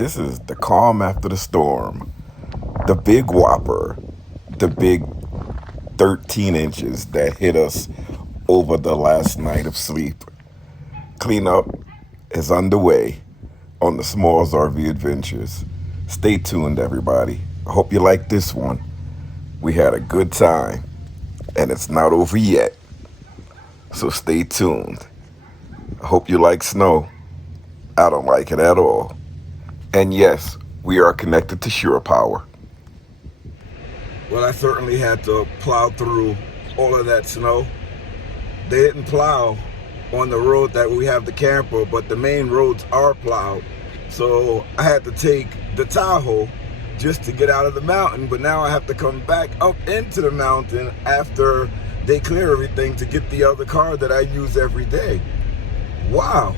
This is the calm after the storm. The big whopper. The big 13 inches that hit us over the last night of sleep. Cleanup is underway on the Smalls RV Adventures. Stay tuned, everybody. I hope you like this one. We had a good time, and it's not over yet. So stay tuned. I hope you like snow. I don't like it at all. And yes, we are connected to Shore Power. Well, I certainly had to plow through all of that snow. They didn't plow on the road that we have the camper, but the main roads are plowed. So I had to take the Tahoe just to get out of the mountain, but now I have to come back up into the mountain after they clear everything to get the other car that I use every day. Wow.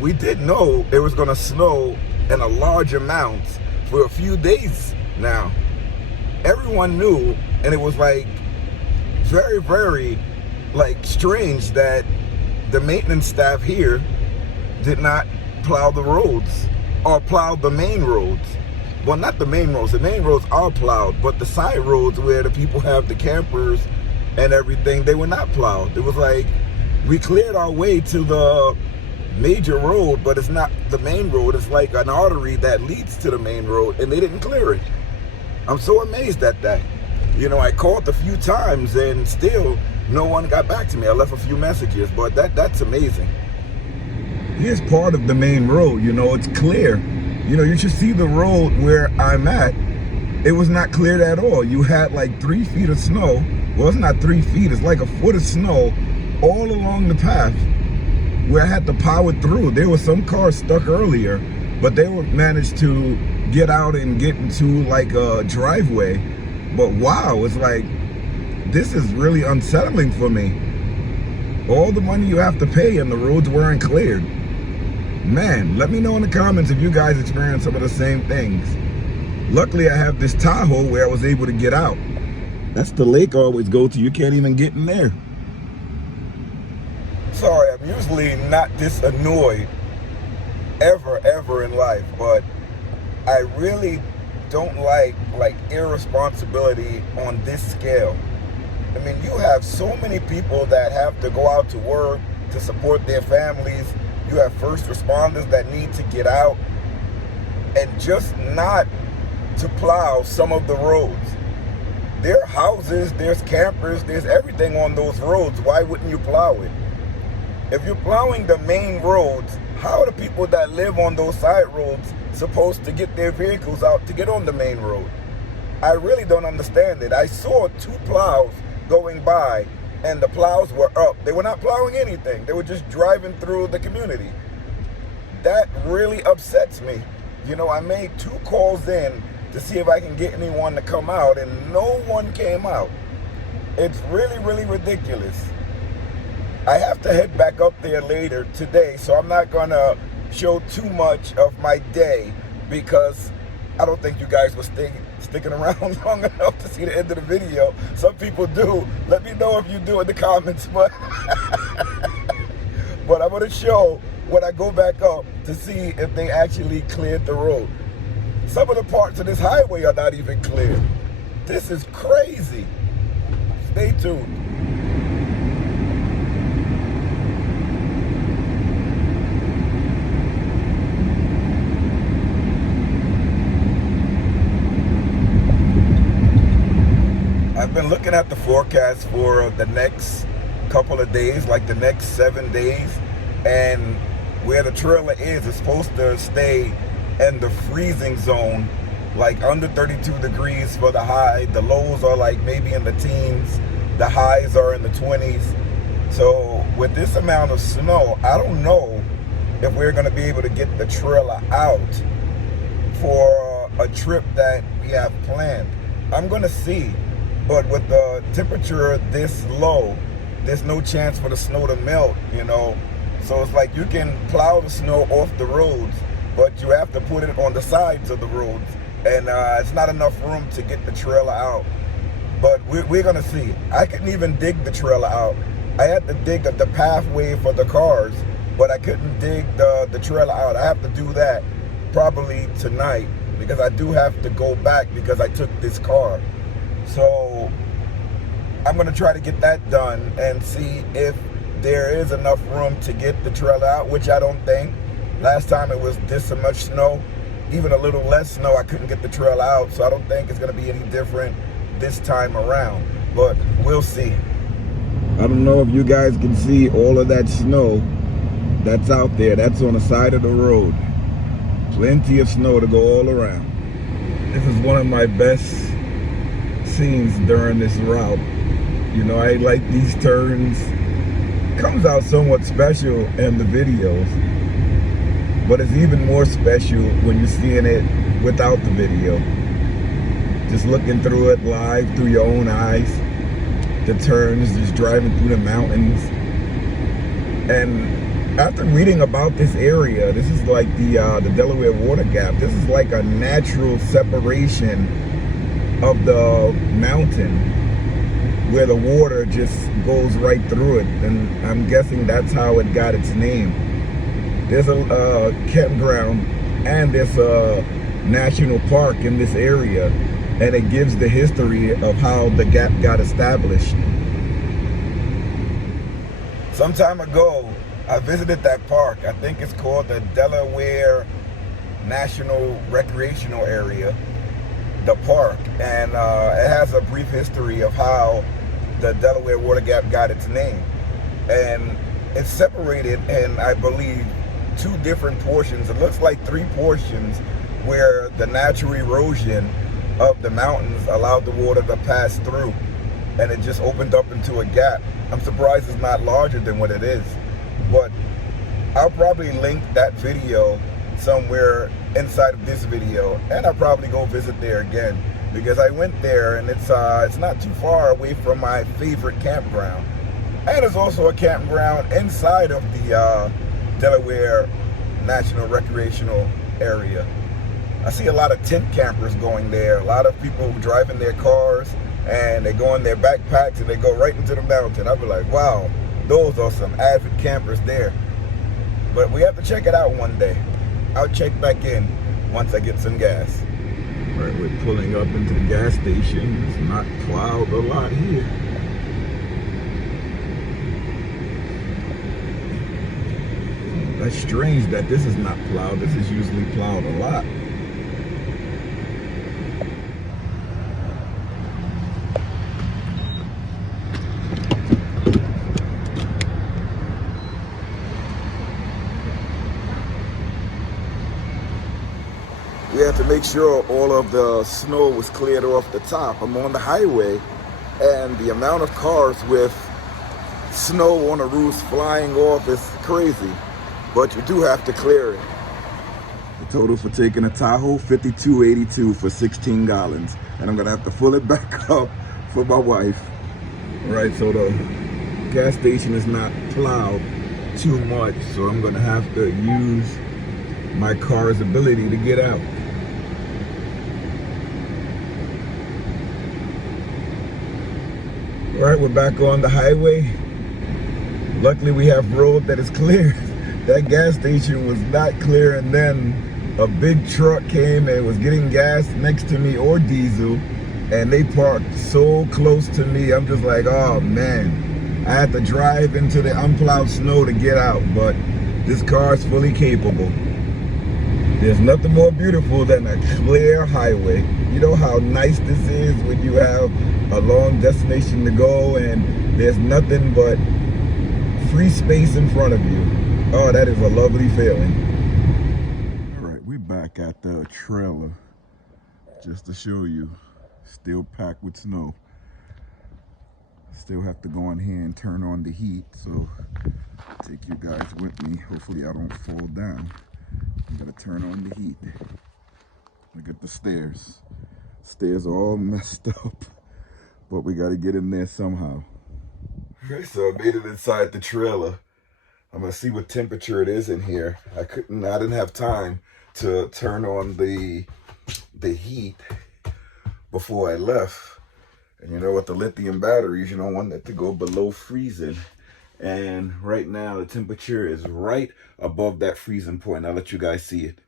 We didn't know it was gonna snow in a large amount for a few days now. Everyone knew, and it was like very, very strange that the maintenance staff here did not plow the roads or plow the main roads. Well, not the main roads. The main roads are plowed, but the side roads where the people have the campers and everything, they were not plowed. It was like we cleared our way to the major road, but it's not the main road. It's like an artery that leads to the main road, and they didn't clear it. I'm so amazed at that. You know, I called a few times and still no one got back to me. I left a few messages, but that's amazing. Here's part of the main road, you know, it's clear. You know, you should see the road where I'm at. It was not cleared at all. You had like 3 feet of snow. Well, it's not 3 feet, it's like a foot of snow all along the path where I had to power through. There were some cars stuck earlier, but they managed to get out and get into like a driveway. But wow, it's like, this is really unsettling for me. All the money you have to pay and the roads weren't cleared. Man, let me know in the comments if you guys experienced some of the same things. Luckily, I have this Tahoe where I was able to get out. That's the lake I always go to. You can't even get in there. Sorry, I'm usually not this annoyed ever in life, but I really don't like irresponsibility on this scale. I mean, you have so many people that have to go out to work to support their families. You have first responders that need to get out, and just not to plow some of the roads. There are houses, there's campers, there's everything on those roads. Why wouldn't you plow it? If you're plowing the main roads, how are the people that live on those side roads supposed to get their vehicles out to get on the main road? I really don't understand it. I saw 2 plows going by, and the plows were up. They were not plowing anything. They were just driving through the community. That really upsets me. You know, I made 2 calls in to see if I can get anyone to come out, and no one came out. It's really, really ridiculous. I have to head back up there later today, so I'm not gonna show too much of my day because I don't think you guys were sticking around long enough to see the end of the video. Some people do. Let me know if you do in the comments, but but I'm gonna show when I go back up to see if they actually cleared the road. Some of the parts of this highway are not even clear. This is crazy. Stay tuned. I've been looking at the forecast for the next couple of days, like the next 7 days, and where the trailer is, it's supposed to stay in the freezing zone, like under 32 degrees for the high. The lows are like maybe in the teens, the highs are in the 20s. So with this amount of snow, I don't know if we're gonna be able to get the trailer out for a trip that we have planned. I'm gonna see. But with the temperature this low, there's no chance for the snow to melt, you know. So it's like you can plow the snow off the roads, but you have to put it on the sides of the roads. And it's not enough room to get the trailer out. But we're gonna see. I couldn't even dig the trailer out. I had to dig the pathway for the cars, but I couldn't dig the trailer out. I have to do that probably tonight, because I do have to go back because I took this car. So I'm gonna try to get that done and see if there is enough room to get the trailer out, which I don't think. Last time it was this so much snow, even a little less snow, I couldn't get the trailer out. So I don't think it's gonna be any different this time around, but we'll see. I don't know if you guys can see all of that snow that's out there. That's on the side of the road. Plenty of snow to go all around. This is one of my best scenes during this route. You know, I like these turns. Comes out somewhat special in the videos, but it's even more special when you're seeing it without the video. Just looking through it live through your own eyes. The turns, just driving through the mountains. And after reading about this area, this is like the Delaware Water Gap. This is like a natural separation of the mountain where the water just goes right through it. And I'm guessing that's how it got its name. There's a campground and there's a national park in this area, and it gives the history of how the gap got established. Some time ago, I visited that park. I think it's called the Delaware National Recreational Area, the park, and it has a brief history of how the Delaware Water Gap got its name. And it's separated in, I believe, 2 different portions. It looks like 3 portions where the natural erosion of the mountains allowed the water to pass through, and it just opened up into a gap. I'm surprised it's not larger than what it is, but I'll probably link that video somewhere inside of this video, and I'll probably go visit there again, because I went there and it's not too far away from my favorite campground. And there's also a campground inside of the Delaware National Recreational Area. I see a lot of tent campers going there, a lot of people driving their cars, and they go in their backpacks and they go right into the mountain. I'll be like, wow, those are some avid campers there. But we have to check it out one day. I'll check back in once I get some gas. All right, we're pulling up into the gas station. It's not plowed a lot here. That's strange that this is not plowed. This is usually plowed a lot. We had to make sure all of the snow was cleared off the top. I'm on the highway, and the amount of cars with snow on the roofs flying off is crazy, but you do have to clear it. The total for taking a Tahoe, $52.82 for 16 gallons, and I'm gonna have to fill it back up for my wife. All right, so the gas station is not plowed too much, so I'm gonna have to use my car's ability to get out. All right, we're back on the highway. Luckily we have road that is clear. That gas station was not clear, and then a big truck came and was getting gas next to me, or diesel, and they parked so close to me. I'm just like, oh man. I had to drive into the unplowed snow to get out, but this car is fully capable. There's nothing more beautiful than a clear highway. You know how nice this is when you have a long destination to go and there's nothing but free space in front of you. Oh, that is a lovely feeling. All right, we're back at the trailer just to show you. Still packed with snow. Still have to go in here and turn on the heat, so take you guys with me. Hopefully I don't fall down. I'm gonna turn on the heat. Look at the stairs. Stairs are all messed up, but we gotta get in there somehow. Okay, so I made it inside the trailer. I'm gonna see what temperature it is in here. I didn't have time to turn on the heat before I left. And you know, with the lithium batteries, you don't want it to go below freezing. And right now the temperature is right above that freezing point. I'll let you guys see it.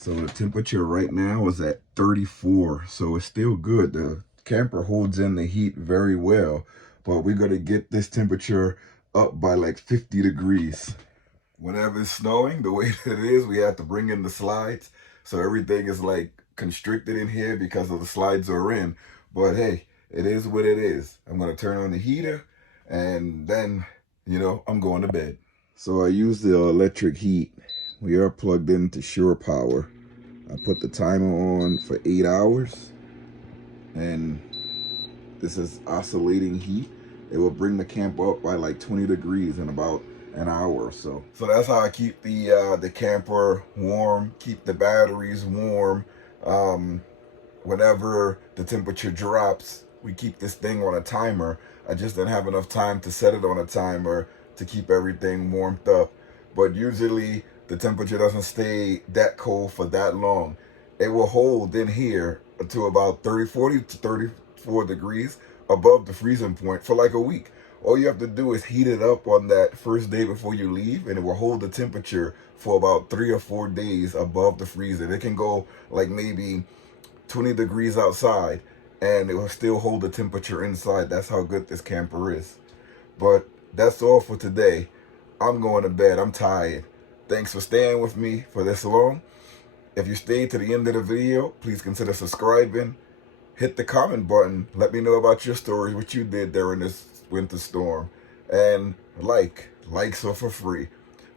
So the temperature right now is at 34, so it's still good. The camper holds in the heat very well, but we're gonna get this temperature up by like 50 degrees. Whenever it's snowing, the way that it is, we have to bring in the slides. So everything is like constricted in here because of the slides are in. But hey, it is what it is. I'm gonna turn on the heater and then, I'm going to bed. So I use the electric heat. We are plugged into shore power. I put the timer on for 8 hours, and this is oscillating heat. It will bring the camp up by like 20 degrees in about an hour or so. So that's how I keep the camper warm, keep the batteries warm. Whenever the temperature drops, we keep this thing on a timer. I just didn't have enough time to set it on a timer to keep everything warmed up. But usually the temperature doesn't stay that cold for that long. It will hold in here to about 40 to 34 degrees above the freezing point for like a week. All you have to do is heat it up on that first day before you leave, and it will hold the temperature for about 3 or 4 days above the freezer. It can go like maybe 20 degrees outside and it will still hold the temperature inside. That's how good this camper is. But that's all for today. I'm going to bed. I'm tired. Thanks for staying with me for this long. If you stayed to the end of the video, please consider subscribing. Hit the comment button. Let me know about your stories, what you did during this winter storm. And likes are for free.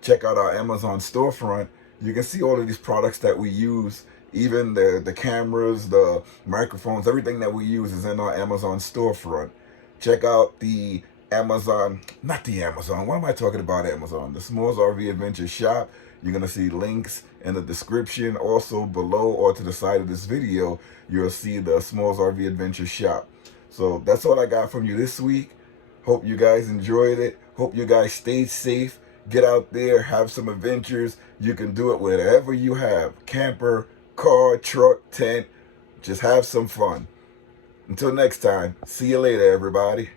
Check out our Amazon storefront. You can see all of these products that we use. Even the cameras, the microphones, everything that we use is in our Amazon storefront. Check out the Amazon, not the Amazon, why am I talking about Amazon? The Smalls RV Adventure shop. You're going to see links in the description. Also below or to the side of this video, you'll see the Smalls RV Adventure shop. So that's all I got from you this week. Hope you guys enjoyed it. Hope you guys stayed safe. Get out there, have some adventures. You can do it wherever you have. Camper, car, truck, tent. Just have some fun. Until next time, see you later, everybody.